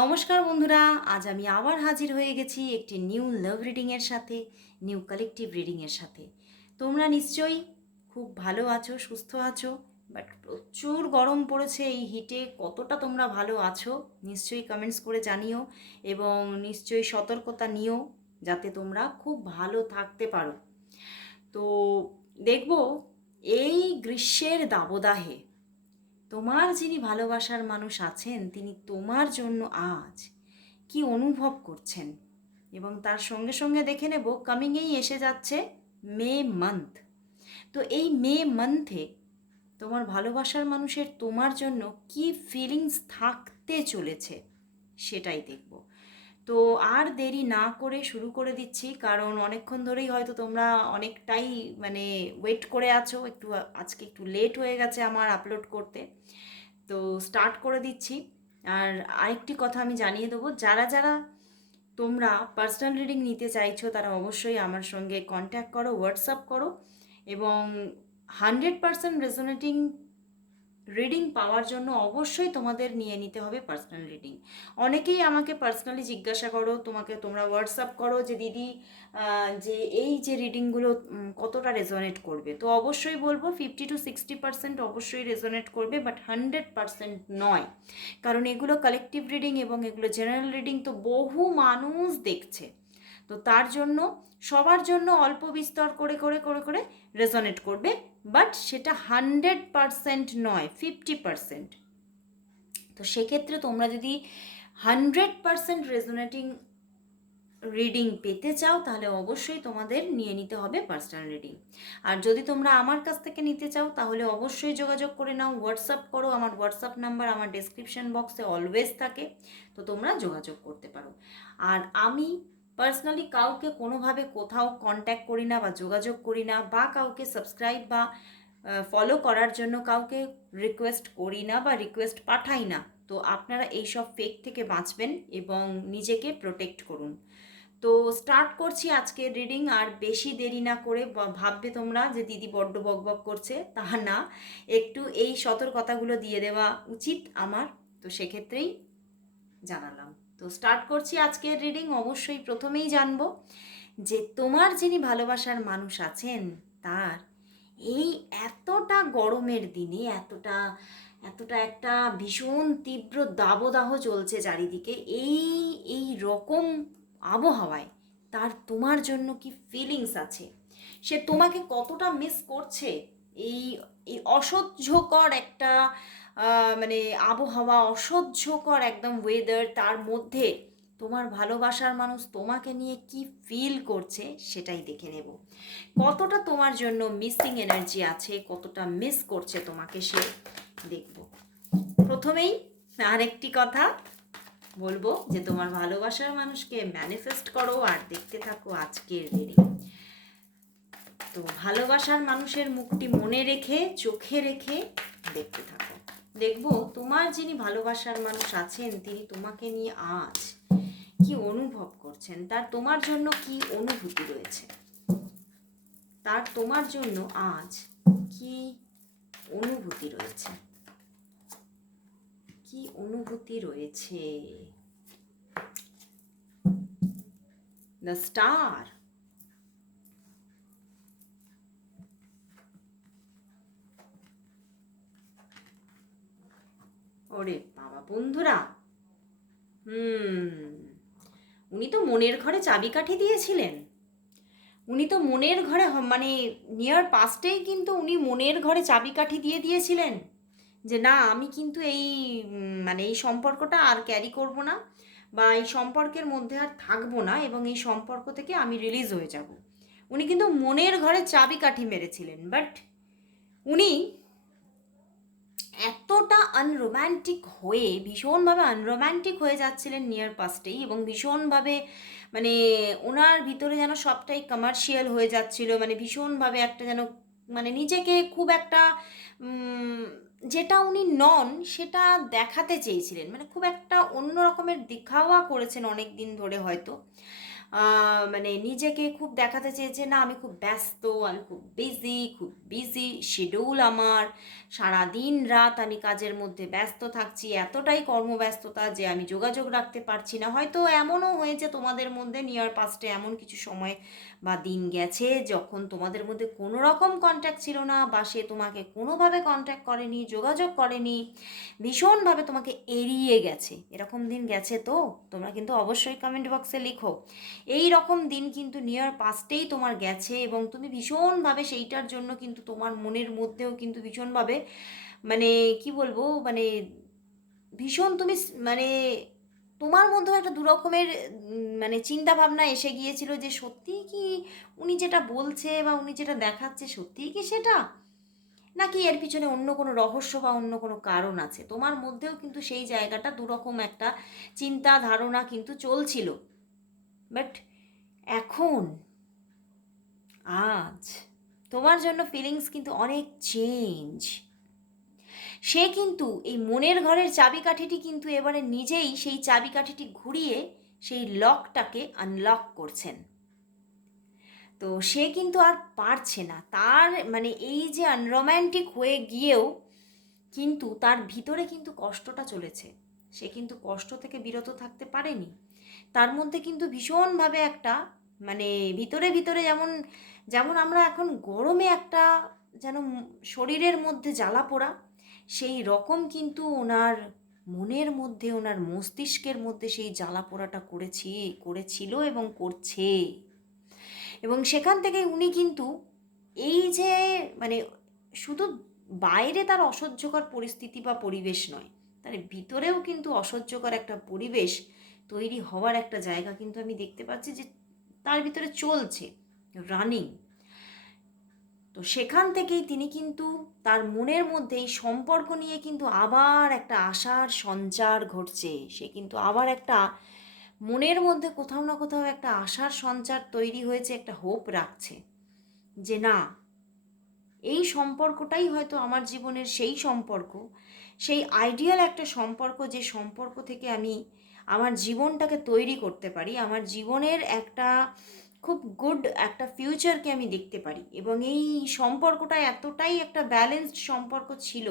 নমস্কার বন্ধুরা, আজ আমি আবার হাজির হয়ে গেছি একটি নিউ লাভ রিডিংয়ের সাথে নিউ কালেকটিভ রিডিংয়ের সাথে। তোমরা নিশ্চয়ই খুব ভালো আছো, সুস্থ আছো বাট প্রচুর গরম পড়েছে এই হিটে কতটা তোমরা ভালো আছো নিশ্চয়ই কমেন্টস করে জানিও এবং নিশ্চয়ই সতর্কতা নিও যাতে তোমরা খুব ভালো থাকতে পারো। তো দেখব, এই গ্রীষ্মের দাবদাহে তোমার যিনি ভালোবাসার মানুষ আছেন, তিনি তোমার জন্য আজ কি অনুভব করছেন? এবং তার সঙ্গে সঙ্গে দেখে নেব কামিংয়েই এসে যাচ্ছে মে মান্থ তো এই মে মান্থে তোমার ভালোবাসার মানুষের তোমার জন্য কি ফিলিংস থাকতে চলেছে, সেটাই দেখব। তো আর দেরি না করে শুরু করে দিচ্ছি, কারণ অনেকক্ষণ ধরেই হয়তো তোমরা অনেকটাই মানে ওয়েট করে আছো, একটু আজকে একটু লেট হয়ে গেছে আমার আপলোড করতে। তো স্টার্ট করে দিচ্ছি। আর আরেকটি কথা আমি জানিয়ে দেবো, যারা যারা তোমরা পার্সোনাল রিডিং নিতে চাইছো, তারা অবশ্যই আমার সঙ্গে কন্ট্যাক্ট করো হোয়াটসঅ্যাপ করো এবং hundred percent resonating reading power জন্য অবশ্যই তোমাদের নিয়ে নিতে হবে পার্সোনাল রিডিং অনেকেই আমাকে পার্সোনালি জিজ্ঞাসা করো, তোমাকে তোমরা হোয়াটসঅ্যাপ করো যে, দিদি যে এই যে রিডিংগুলো কতটা রেজোনেট করবে? তো অবশ্যই বলব ফিফটি টু সিক্সটি পার্সেন্ট অবশ্যই রেজোনেট করবে বাট হান্ড্রেড পার্সেন্ট নয়। কারণ এগুলো কালেকটিভ রিডিং এবং এগুলো জেনারেল রিডিং তো বহু মানুষ দেখছে। তো তার জন্য, সবার জন্য অল্প বিস্তর করে করে করে করে রেজোনেট করবে। বাট সেটা হান্ড্রেড পারসেন্ট নয়, ফিফটি পারসেন্ট। তো সেক্ষেত্রে তোমরা যদি হান্ড্রেড পারসেন্ট রেজোনেটিং রিডিং পেতে চাও, তাহলে অবশ্যই তোমাদের নিয়ে নিতে হবে পার্সোনাল রিডিং। আর যদি তোমরা আমার কাছ থেকে নিতে চাও, তাহলে অবশ্যই যোগাযোগ করে নাও, হোয়াটসঅ্যাপ করো, আমার হোয়াটসঅ্যাপ নাম্বার আমার ডেসক্রিপশন বক্সে অলওয়েজ থাকে, তো তোমরা যোগাযোগ করতে পারো। আর আমি পার্সোনালি কাউকে কোনোভাবে কোথাও কন্ট্যাক্ট করি না বা যোগাযোগ করি না বা কাউকে সাবস্ক্রাইব বা ফলো করার জন্য কাউকে রিকোয়েস্ট করি না বা রিকোয়েস্ট পাঠাই না। তো আপনারা এইসব ফেক থেকে বাঁচবেন এবং নিজেকে প্রোটেক্ট করুন। তো স্টার্ট করছি আজকে রিডিং আর বেশি দেরি না করে ভাববে তোমরা যে দিদি বড্ড বক বক করছে, তা না। একটু এই সতর্কতাগুলো দিয়ে দেওয়া উচিত আমার। তো সেক্ষেত্রেই জানালাম। তো স্টার্ট করছি আজকের রিডিং অবশ্যই প্রথমেই জানব যে তোমার যিনি ভালোবাসার মানুষ আছেন, তার এই এতটা গরমের দিনে এতটা এতটা একটা ভীষণ তীব্র দাবদাহ চলছে চারিদিকে, এই এই রকম আবহাওয়ায় তার তোমার জন্য কি ফিলিংস আছে? সে তোমাকে কতটা মিস করছে? এই এই অসহ্যকর একটা মানে আবহাওয়া অসহ্যকর একদম ওয়েদার তার মধ্যে তোমার ভালোবাসার মানুষ তোমাকে নিয়ে কি ফিল করছে সেটাই দেখে নেব। কতটা তোমার জন্য মিসিং এনার্জি আছে, কতটা মিস করছে তোমাকে সে দেখব। প্রথমেই আরেকটি কথা বলব যে তোমার ভালোবাসার মানুষকে ম্যানিফেস্ট করো আর দেখতে থাকো আজকের রিডিং তো ভালোবাসার মানুষের মুখটি মনে রেখে, চোখে রেখে দেখতে থাকো। দেখব, তোমার যিনি ভালোবাসার মানুষ আছেন, তিনি তোমাকে নিয়ে আজ কি অনুভব করছেন? তার তোমার জন্য কি অনুভূতি রয়েছে? তার তোমার জন্য আজ কি অনুভূতি রয়েছে? কি অনুভূতি রয়েছে? দ্য স্টার ওরে বাবা বন্ধুরা। হুম, উনি তো মনের ঘরে চাবিকাঠি দিয়েছিলেন। উনি তো মনের ঘরে মানে নিয়ার পাস্টেই কিন্তু উনি মনের ঘরে চাবিকাঠি দিয়ে দিয়েছিলেন। যে না, আমি কিন্তু এই মানে এই সম্পর্কটা আর ক্যারি করব না বা এই সম্পর্কের মধ্যে আর থাকব না এবং এই সম্পর্ক থেকে আমি রিলিজ হয়ে যাব। উনি কিন্তু মনের ঘরে চাবিকাঠি মেরেছিলেন বাট উনি এতটা আনরোম্যান্টিক হয়ে, ভীষণভাবে আনরোম্যান্টিক হয়ে যাচ্ছিলেন নিয়ার পাস্টেই এবং ভীষণভাবে মানে ওনার ভিতরে যেন সবটাই কমার্শিয়াল হয়ে যাচ্ছিল মানে ভীষণভাবে একটা যেন মানে নিজেকে খুব একটা যেটা উনি নন সেটা দেখাতে চেয়েছিলেন। মানে খুব একটা অন্য রকমের দেখাওয়া করেছেন অনেক দিন ধরে হয়তো। মানে নিজেকে খুব দেখাতে চেয়েছে, না, আমি খুব ব্যস্ত, আমি খুব বিজি খুব বিজি শিডিউল আমার। সারা দিন রাত আমি কাজের মধ্যে ব্যস্ত থাকছি, এতটাই কর্মব্যস্ততা যে আমি যোগাযোগ রাখতে পারছি না। হয়তো এমনও হয়েছে তোমাদের মধ্যে নিয়ার পাস্টে এমন কিছু সময় বা দিন গেছে যখন তোমাদের মধ্যে কোনো রকম কন্ট্যাক্ট ছিল না বা সে তোমাকে কোনোভাবে কন্ট্যাক্ট করেনি, যোগাযোগ করেনি, ভীষণভাবে তোমাকে এড়িয়ে গেছে। এরকম দিন গেছে তো? তোমরা কিন্তু অবশ্যই কমেন্ট বক্সে লিখো। এই রকম দিন কিন্তু নিয়ার পাস্টেই তোমার গেছে এবং তুমি ভীষণভাবে সেইটার জন্য কিন্তু তোমার মনের মধ্যেও কিন্তু ভীষণভাবে মানে কি বলব? মানে ভীষণ তুমি মানে তোমার মধ্যেও একটা দুরকমের মানে চিন্তা ভাবনা এসে গিয়েছিল যে সত্যিই কি উনি যেটা বলছে বা উনি যেটা দেখাচ্ছে সত্যিই কি সেটা? নাকি এর পিছনে অন্য কোনো রহস্য বা অন্য কোনো কারণ আছে? তোমার মধ্যেও কিন্তু সেই জায়গাটা দুরকম একটা চিন্তা ধারণা কিন্তু চলছিল। বাট এখন, আজ তোমার জন্য ফিলিংস কিন্তু অনেক চেঞ্জ সে কিন্তু এই মনের ঘরের চাবিকাঠিটি কিন্তু এবারে নিজেই সেই চাবিকাঠিটি ঘুরিয়ে সেই লকটাকে আনলক করছেন। তো সে কিন্তু আর পারছে না। তার মানে এই যে আনরোম্যান্টিক হয়ে গিয়েও কিন্তু তার ভিতরে কিন্তু কষ্টটা চলেছে। সে কিন্তু কষ্ট থেকে বিরত থাকতে পারেনি। তার মধ্যে কিন্তু ভীষণভাবে একটা মানে ভিতরে ভিতরে যেমন যেমন আমরা এখন গরমে একটা যেন শরীরের মধ্যে জ্বালা পোড়া সেই রকম কিন্তু ওনার মনের মধ্যে, ওনার মস্তিষ্কের মধ্যে সেই জ্বালা পোড়াটা করেছি, করেছিল এবং করছে। এবং সেখান থেকে উনি কিন্তু এই যে মানে শুধু বাইরে তার অসহ্যকর পরিস্থিতি বা পরিবেশ নয়, তার ভিতরেও কিন্তু অসহ্যকর একটা পরিবেশ তৈরি হওয়ার একটা জায়গা কিন্তু আমি দেখতে পাচ্ছি যে তার ভিতরে চলছে রানিং তো সেখান থেকেই তিনি কিন্তু তার মনের মধ্যে এই সম্পর্ক নিয়ে কিন্তু আবার একটা আশার সঞ্চার ঘটছে। সে কিন্তু আবার একটা মনের মধ্যে কোথাও না কোথাও একটা আশার সঞ্চার তৈরি হয়েছে, একটা হোপ রাখছে যে না, এই সম্পর্কটাই হয়তো আমার জীবনের সেই সম্পর্ক, সেই আইডিয়াল একটা সম্পর্ক যে সম্পর্ক থেকে আমি আমার জীবনটাকে তৈরি করতে পারি, আমার জীবনের একটা খুব গুড একটা ফিউচারকে আমি দেখতে পারি। এবং এই সম্পর্কটা এতটাই একটা ব্যালেন্সড সম্পর্ক ছিল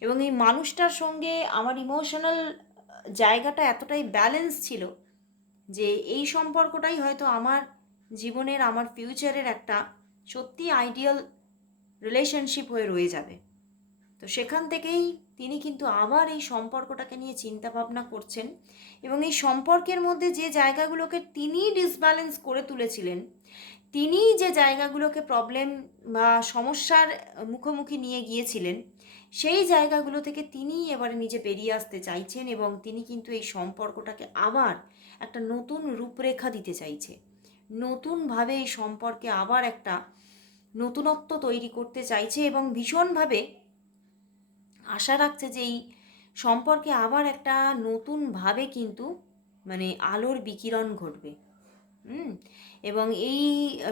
এবং এই মানুষটার সঙ্গে আমার ইমোশনাল জায়গাটা এতটাই ব্যালেন্স ছিল যে এই সম্পর্কটাই হয়তো আমার জীবনের, আমার ফিউচারের একটা সত্যি আইডিয়াল রিলেশনশিপ হয়ে রয়ে যাবে। তো সেখান থেকেই তিনি কিন্তু আবার এই সম্পর্কটাকে নিয়ে চিন্তা ভাবনা করছেন এবং এই সম্পর্কের মধ্যে যে জায়গাগুলোকে তিনি ডিসব্যালেন্স করে তুলেছিলেন তিনি যে জায়গাগুলোকে প্রবলেম বা সমস্যার মুখোমুখি নিয়ে গিয়েছিলেন, সেই জায়গাগুলো থেকে তিনি এবারে নিজে বেরিয়ে আসতে চাইছেন এবং তিনি কিন্তু এই সম্পর্কটাকে আবার একটা নতুন রূপরেখা দিতে চাইছে। নতুনভাবে এই সম্পর্কে আবার একটা নতুনত্ব তৈরি করতে চাইছে এবং ভীষণভাবে আশা রাখছে যে এই সম্পর্কে আবার একটা নতুনভাবে কিন্তু মানে আলোর বিকিরণ ঘটবে। হুম? এবং এই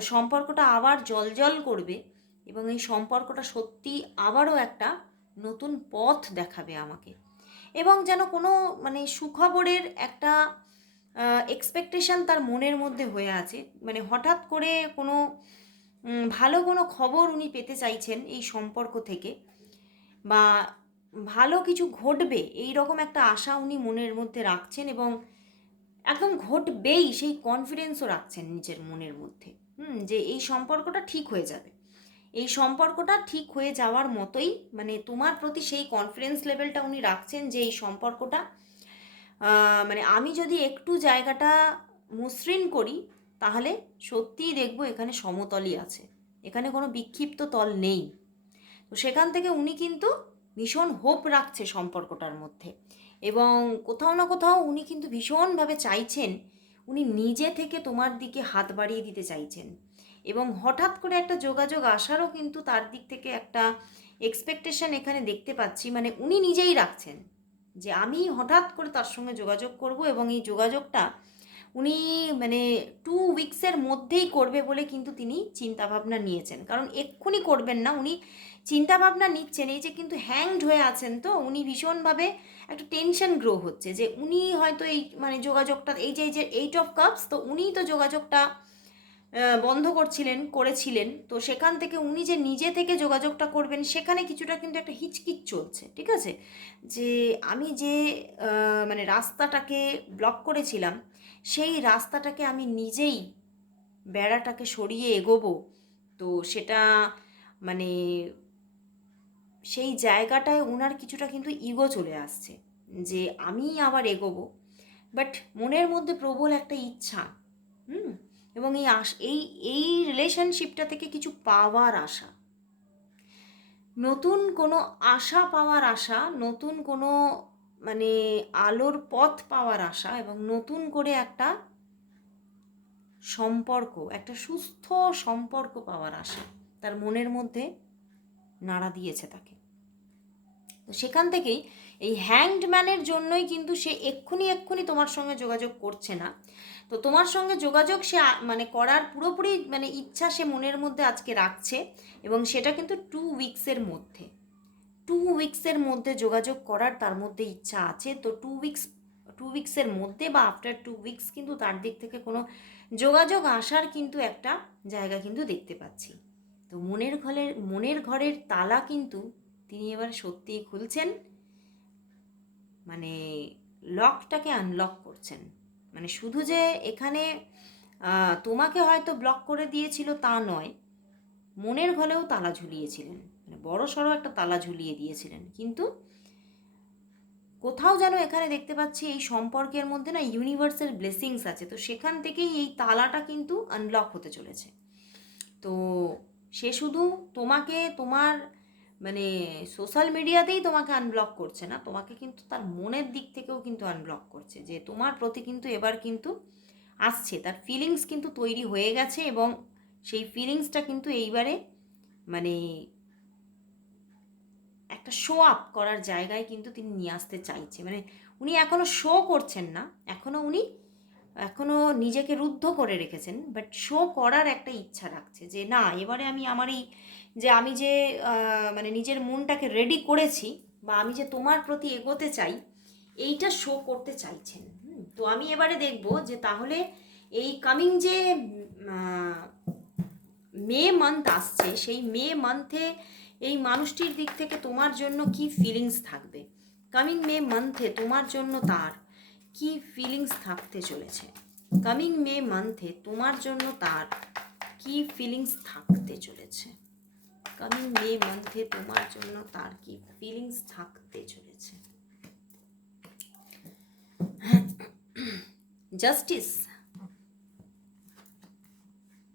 সম্পর্কটা আবার জলজল করবে এবং এই সম্পর্কটা সত্যি আবারও একটা নতুন পথ দেখাবে আমাকে। এবং যেন কোনো মানে সুখবরের একটা এক্সপেকটেশন তার মনের মধ্যে হয়ে আছে। মানে হঠাৎ করে কোনো ভালো কোনো খবর উনি পেতে চাইছেন এই সম্পর্ক থেকে বা ভালো কিছু ঘটবে এই রকম একটা আশা উনি মনের মধ্যে রাখছেন এবং একদম ঘটবেই, সেই কনফিডেন্সও রাখছেন নিজের মনের মধ্যে। হুম, যে এই সম্পর্কটা ঠিক হয়ে যাবে। এই সম্পর্কটা ঠিক হয়ে যাওয়ার মতোই মানে তোমার প্রতি সেই কনফিডেন্স লেভেলটা উনি রাখছেন যে এই সম্পর্কটা মানে আমি যদি একটু জায়গাটা মসৃণ করি, তাহলে সত্যিই দেখব এখানে সমতলই আছে। এখানে কোনো বিক্ষিপ্ত তল নেই। তো সেখান থেকে উনি কিন্তু ভীষণ হোপ রাখছে সম্পর্কটার মধ্যে। এবং কোথাও না কোথাও উনি কিন্তু ভীষণভাবে চাইছেন, উনি নিজে থেকে তোমার দিকে হাত বাড়িয়ে দিতে চাইছেন। এবং হঠাৎ করে একটা যোগাযোগ আসারও কিন্তু তার দিক থেকে একটা এক্সপেকটেশন এখানে দেখতে পাচ্ছি মানে উনি নিজেই রাখছেন যে আমি হঠাৎ করে তার সঙ্গে যোগাযোগ করব এবং এই যোগাযোগটা উনি মানে টু উইকসের মধ্যেই করবে বলে কিন্তু তিনি চিন্তাভাবনা নিয়েছেন। কারণ এক্ষুনি করবেন না, উনি চিন্তাভাবনা নিচ্ছেন, এই যে কিন্তু হ্যাংড হয়ে আছেন তো, উনি ভীষণভাবে একটা টেনশন গ্রো হচ্ছে যে উনি হয়তো এই মানে যোগাযোগটা, এই যে এই যে এইট অফ কাপস তো উনিই তো যোগাযোগটা বন্ধ করছিলেন, করেছিলেন। তো সেখান থেকে উনি যে নিজে থেকে যোগাযোগটা করবেন, সেখানে কিছুটা কিন্তু একটা হিচকিচ চলছে, ঠিক আছে? যে আমি যে মানে রাস্তাটাকে ব্লক করেছিলাম সেই রাস্তাটাকে আমি নিজেই বেড়াটাকে সরিয়ে এগোবো। তো সেটা মানে সেই জায়গাটায় ওনার কিছুটা কিন্তু ইগো চলে আসছে যে আমি আবার এগোবো। বাট মনের মধ্যে প্রবল একটা ইচ্ছা, হুম? এবং এই আশ এই এই রিলেশনশিপটা থেকে কিছু পাওয়ার আশা। নতুন কোনো আশা পাওয়ার আশা, নতুন কোনো মানে আলোর পথ পাওয়ার আশা এবং নতুন করে একটা সম্পর্ক, একটা সুস্থ সম্পর্ক পাওয়ার আশা তার মনের মধ্যে নাড়া দিয়েছে তাকে। তো সেখান থেকেই এই হ্যাংড ম্যানের জন্যই কিন্তু সে এক্ষুনি এক্ষুনি তোমার সঙ্গে যোগাযোগ করছে না। তো তোমার সঙ্গে যোগাযোগ সে মানে করার পুরোপুরি মানে ইচ্ছা সে মনের মধ্যে আজকে রাখছে এবং সেটা কিন্তু টু উইকসের মধ্যে। টু উইকসের মধ্যে যোগাযোগ করার তার মধ্যে ইচ্ছা আছে। তো টু উইকস টু উইকসের মধ্যে বা আফটার টু উইকস কিন্তু তার দিক থেকে কোনো যোগাযোগ আসার কিন্তু একটা জায়গা কিন্তু দেখতে পাচ্ছি। তো মনের ঘরের মনের ঘরের তালা কিন্তু তিনি এবার সত্যিই খুলছেন। মানে লকটাকে আনলক করছেন। মানে শুধু যে এখানে তোমাকে হয়তো ব্লক করে দিয়েছিল তা নয়, মনের ঘরেও তালা ঝুলিয়েছিলেন। বড় সড়ো একটা তালা ঝুলিয়ে দিয়েছিলেন। কিন্তু কোথাও যেন এখানে দেখতে পাচ্ছি এই সম্পর্কের মধ্যে না ইউনিভার্সাল ব্লেসিংস আছে। তো সেখান থেকেই এই তালাটা কিন্তু আনলক হতে চলেছে। তো সে শুধু তোমাকে তোমার মানে সোশ্যাল মিডিয়াতেই তোমাকে আনব্লক করছে না, তোমাকে কিন্তু তার মনের দিক থেকেও কিন্তু আনব্লক করছে যে তোমার প্রতি কিন্তু এবার কিন্তু আসছে। তার ফিলিংস কিন্তু তৈরি হয়ে গেছে এবং সেই ফিলিংসটা কিন্তু এইবারে মানে একটা শো আপ করার জায়গায় কিন্তু তিনি নিয়ে আসতে চাইছে। মানে উনি এখনও শো করছেন না এখনও উনি এখনও নিজেকে রুদ্ধ করে রেখেছেন বাট শো করার একটা ইচ্ছা রাখছে যে, না, এবারে আমি আমার এই যে আমি যে মানে নিজের মনটাকে রেডি করেছি বা আমি যে তোমার প্রতি এগোতে চাই, এইটা শো করতে চাইছেন। তো আমি এবারে দেখব যে তাহলে এই কামিং যে মে মান্থ আসছে, সেই মে মান্থে এই মানুষটির দিক থেকে তোমার জন্য কি ফিলিংস থাকবে? কামিং মে মান্থে তোমার জন্য তার কি ফিলিংস থাকতে চলেছে? কামিং মে মান্থে তোমার জন্য তার কি ফিলিংস থাকতে চলেছে? কামিং মে মান্থে তোমার জন্য তার কি ফিলিংস থাকতে চলেছে? জাস্টিস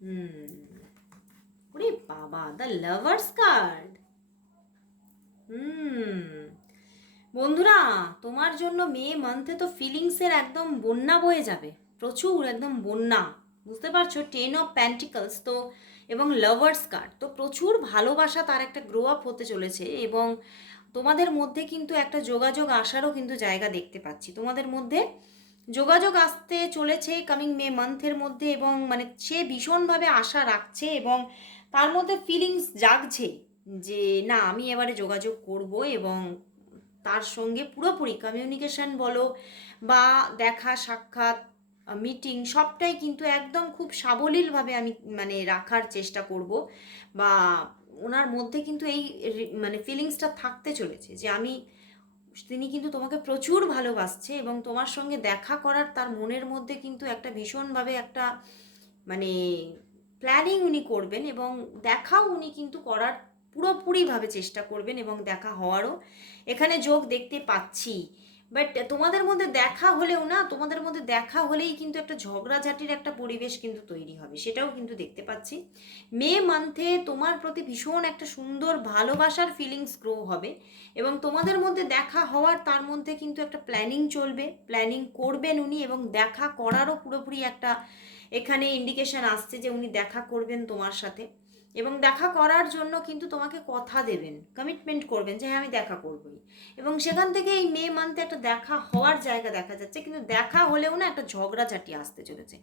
হুম ওরে বাবা দ্য লাভার্স কার্ড হুম। বন্ধুরা, তোমার জন্য মে মান্থে তো ফিলিংসের একদম বন্যা বয়ে যাবে। প্রচুর একদম বন্যা। বুঝতে পারছ? টেন অফ প্যান্টিকলস তো, এবং লাভার্স কার্ড তো প্রচুর ভালোবাসা তার একটা গ্রো আপ হতে চলেছে এবং তোমাদের মধ্যে কিন্তু একটা যোগাযোগ আসারও কিন্তু জায়গা দেখতে পাচ্ছি। তোমাদের মধ্যে যোগাযোগ আসতে চলেছে কামিং মে মান্থের মধ্যে এবং মানে সে ভীষণভাবে আশা রাখছে এবং তার মধ্যে ফিলিংস জাগছে যে, না, আমি এবারে যোগাযোগ করব এবং তার সঙ্গে পুরোপুরি কমিউনিকেশন বলো বা দেখা, সাক্ষাৎ মিটিং সবটাই কিন্তু একদম খুব সাবলীলভাবে আমি মানে রাখার চেষ্টা করব বা ওনার মধ্যে কিন্তু এই মানে ফিলিংসটা থাকতে চলেছে যে, আমি, তিনি কিন্তু তোমাকে প্রচুর ভালোবাসছে এবং তোমার সঙ্গে দেখা করার তার মনের মধ্যে কিন্তু একটা ভীষণভাবে একটা মানে প্ল্যানিং উনি করবেন এবং দেখাও উনি কিন্তু করার পুরোপুরিভাবে চেষ্টা করবেন এবং দেখা হওয়ারও। এখানে যোগ দেখতে পাচ্ছি। বাট তোমাদের মধ্যে দেখা হলেও না, তোমাদের মধ্যে দেখা হলেই কিন্তু একটা ঝগড়াঝাটির একটা পরিবেশ কিন্তু তৈরি হবে, সেটাও কিন্তু দেখতে পাচ্ছি। মে মান্থে তোমার প্রতি ভীষণ একটা সুন্দর ভালোবাসার ফিলিংস গ্রো হবে এবং তোমাদের মধ্যে দেখা হওয়ার তার মধ্যে কিন্তু একটা প্ল্যানিং চলবে। প্ল্যানিং করবেন উনি এবং দেখা করারও পুরোপুরি একটা এখানে ইন্ডিকেশন আসছে যে উনি দেখা করবেন তোমার সাথে। এবং দেখা করার জন্য কিন্তু তোমাকে কথা দেবেন কমিটমেন্ট করবেন যে হ্যাঁ আমি দেখা করবই। এবং সেখান থেকে এই মে মান্থে একটা দেখা হওয়ার জায়গা দেখা যাচ্ছে, কিন্তু দেখা হলেও না একটা ঝগড়াঝাটি আসতে চলেছে।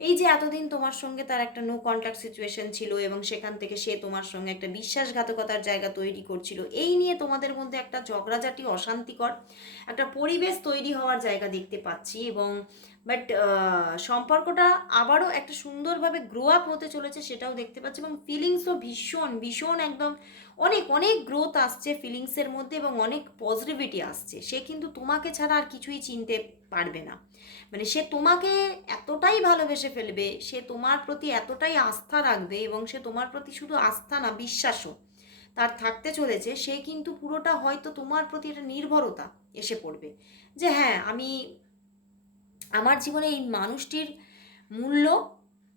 এই যে এতদিন তোমার সঙ্গে তার একটা নো কন্ট্যাক্ট সিচুয়েশন ছিল এবং সেখান থেকে সে তোমার সঙ্গে একটা বিশ্বাসঘাতকতার জায়গা তৈরি করছিল, এই নিয়ে তোমাদের মধ্যে একটা ঝগড়াঝাটি, অশান্তিকর একটা পরিবেশ তৈরি হওয়ার জায়গা দেখতে পাচ্ছি। এবং বাট সম্পর্কটা আবারও একটা সুন্দরভাবে গ্রো আপ হতে চলেছে সেটাও দেখতে পাচ্ছি এবং ফিলিংসও ভীষণ ভীষণ একদম অনেক অনেক গ্রোথ আসছে ফিলিংসের মধ্যে এবং অনেক পজিটিভিটি আসছে। সে কিন্তু তোমাকে ছাড়া আর কিছুই চিনতে পারবে না। মানে সে তোমাকে এতটাই ভালোবেসে ফেলবে, সে তোমার প্রতি এতটাই আস্থা রাখবে এবং সে তোমার প্রতি শুধু আস্থা না, বিশ্বাসও তার থাকতে চলেছে, সে কিন্তু পুরোটা হয়তো তোমার প্রতি একটা নির্ভরতা এসে পড়বে। যে হ্যাঁ আমি আমার জীবনে এই মানুষটির মূল্য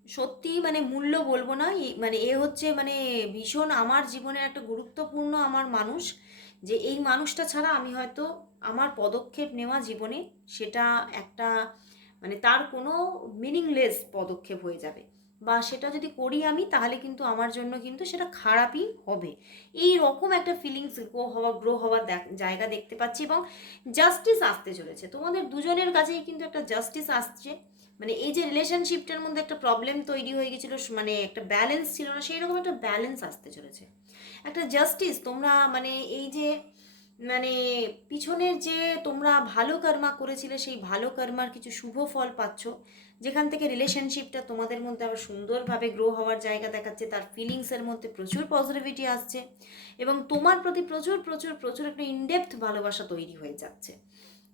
সত্যি মানে মূল্য বলব না মানে এ হচ্ছে মানে ভীষণ আমার জীবনের একটা গুরুত্বপূর্ণ আমার মানুষ, যে এই মানুষটা ছাড়া আমি হয়তো আমার পদক্ষেপ নেওয়া জীবনে সেটা একটা মানে তার কোনো মিনিংলেস পদক্ষেপ হয়ে যাবে। বা সেটা যদি করি আমি, তাহলে কিন্তু আমার জন্য কিন্তু সেটা খারাপই হবে। এই রকম একটা ফিলিংস গ্রো হওয়া গ্রো হওয়ার জায়গা দেখতে পাচ্ছি এবং জাস্টিস আসতে চলেছে। তোমাদের দুজনের কাছেই কিন্তু একটা জাস্টিস আসছে। মানে এই যে রিলেশনশিপটার মধ্যে একটা প্রবলেম তৈরি হয়ে গেছিল মানে একটা ব্যালেন্স ছিল না, সেই রকম একটা ব্যালেন্স আসতে চলেছে। একটা জাস্টিস তোমরা মানে এই যে মানে পিছনের যে তোমরা ভালো কর্মা করেছিলে, সেই ভালো কর্মার কিছু শুভ ফল পাচ্ছ। যেখান থেকে রিলেশনশিপটা তোমাদের মধ্যে আবার সুন্দরভাবে গ্রো হওয়ার জায়গা দেখাচ্ছে, তার ফিলিংসের মধ্যে প্রচুর পজিটিভিটি আসছে এবং তোমার প্রতি প্রচুর প্রচুর প্রচুর একটা ইনডেপথ ভালোবাসা তৈরি হয়ে যাচ্ছে।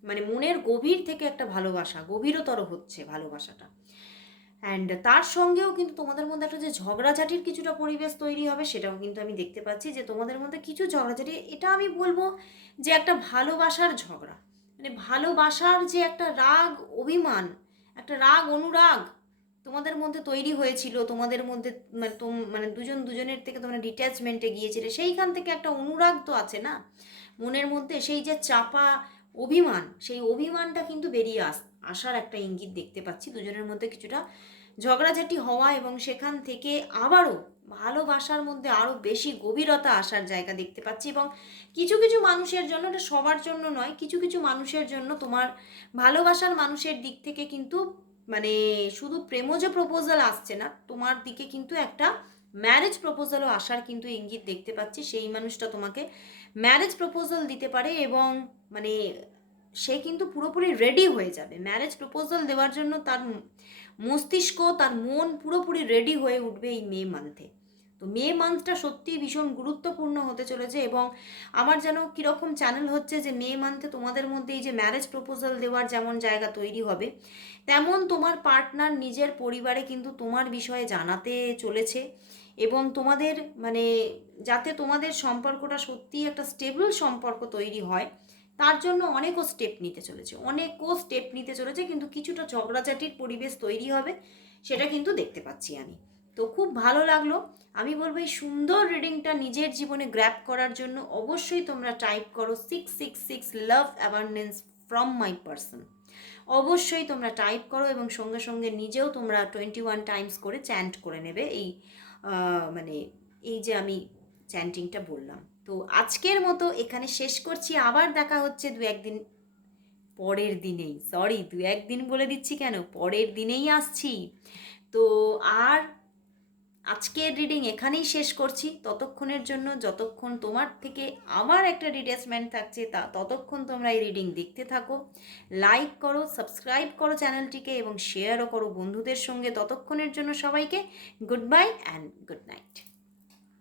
মানে মনের গভীর থেকে একটা ভালোবাসা, গভীরতর হচ্ছে ভালোবাসাটা। অ্যান্ড তার সঙ্গেও কিন্তু তোমাদের মধ্যে একটা যে ঝগড়াঝাটির কিছুটা পরিবেশ তৈরি হবে, সেটাও কিন্তু আমি দেখতে পাচ্ছি যে তোমাদের মধ্যে কিছু ঝগড়াঝাটি, এটা আমি বলব যে একটা ভালোবাসার ঝগড়া। মানে ভালোবাসার যে একটা রাগ, অভিমান একটা রাগ, অনুরাগ তোমাদের মধ্যে তৈরি হয়েছিল, তোমাদের মধ্যে মানে তোম- মানে দুজন দুজনের থেকে তোমরা ডিট্যাচমেন্টে গিয়েছিলে, সেইখান থেকে একটা অনুরাগ তো আছে না? মনের মধ্যে সেই যে চাপা অভিমান, সেই অভিমানটা কিন্তু বেরিয়ে আস, আসার একটা ইঙ্গিত দেখতে পাচ্ছি। দুজনের মধ্যে কিছুটা ঝগড়াঝাটি হওয়া এবং সেখান থেকে আবারও ভালোবাসার মধ্যে আরও বেশি গভীরতা আসার জায়গা দেখতে পাচ্ছি এবং কিছু কিছু মানুষের জন্য, এটা সবার জন্য নয়, কিছু কিছু মানুষের জন্য তোমার ভালোবাসার মানুষের দিক থেকে কিন্তু মানে শুধু প্রেমজ প্রপোজাল আসছে না, তোমার দিকে কিন্তু একটা ম্যারেজ প্রপোজালও আসার কিন্তু ইঙ্গিত দেখতে পাচ্ছি। সেই মানুষটা তোমাকে ম্যারেজ প্রপোজাল দিতে পারে এবং মানে সে কিন্তু পুরোপুরি রেডি হয়ে যাবে। ম্যারেজ প্রপোজাল দেওয়ার জন্য তার মস্তিষ্ক তার মন পুরোপুরি রেডি হয়ে উঠবে এই মে মান্থে তো মে মান্থটা সত্যিই ভীষণ গুরুত্বপূর্ণ হতে চলেছে এবং আমার যেন কীরকম চ্যানেল হচ্ছে যে মে মান্থে তোমাদের মধ্যে এই যে ম্যারেজ প্রপোজাল দেওয়ার যেমন জায়গা তৈরি হবে, তেমন তোমার পার্টনার নিজের পরিবারে কিন্তু তোমার বিষয়ে জানাতে চলেছে এবং তোমাদের মানে যাতে তোমাদের সম্পর্কটা সত্যিই একটা স্টেবল সম্পর্ক তৈরি হয়। তার জন্য অনেকও স্টেপ নিতে চলেছে। অনেকও স্টেপ নিতে চলেছে, কিন্তু কিছুটা ঝগড়াঝাটির পরিবেশ তৈরি হবে সেটা কিন্তু দেখতে পাচ্ছি আমি। তো খুব ভালো লাগল। আমি বলব এই সুন্দর রিডিংটা নিজের জীবনে গ্র্যাপ করার জন্য অবশ্যই তোমরা টাইপ করো six six six love abundance from my person অবশ্যই তোমরা টাইপ করো এবং সঙ্গে সঙ্গে নিজেও তোমরা টোয়েন্টি ওয়ান টাইমস করে চ্যান্ট করে নেবে। এই মানে এই যে আমি চ্যান্টিংটা বললাম। তো আজকের মতো এখানে শেষ করছি। আবার দেখা হচ্ছে দু একদিন পরের দিনেই। সরি দু একদিন বলে দিচ্ছি কেন? পরের দিনেই আসছি। তো আর আজকের রিডিং এখানেই শেষ করছি। ততক্ষণের জন্য যতক্ষণ তোমার থেকে আমার একটা ডিটেচমেন্ট থাকছে, তা ততক্ষণ তোমরা এই রিডিং দেখতে থাকো। লাইক করো সাবস্ক্রাইব করো চ্যানেলটিকে এবং শেয়ারও করো বন্ধুদের সঙ্গে। ততক্ষণের জন্য সবাইকে good bye and good night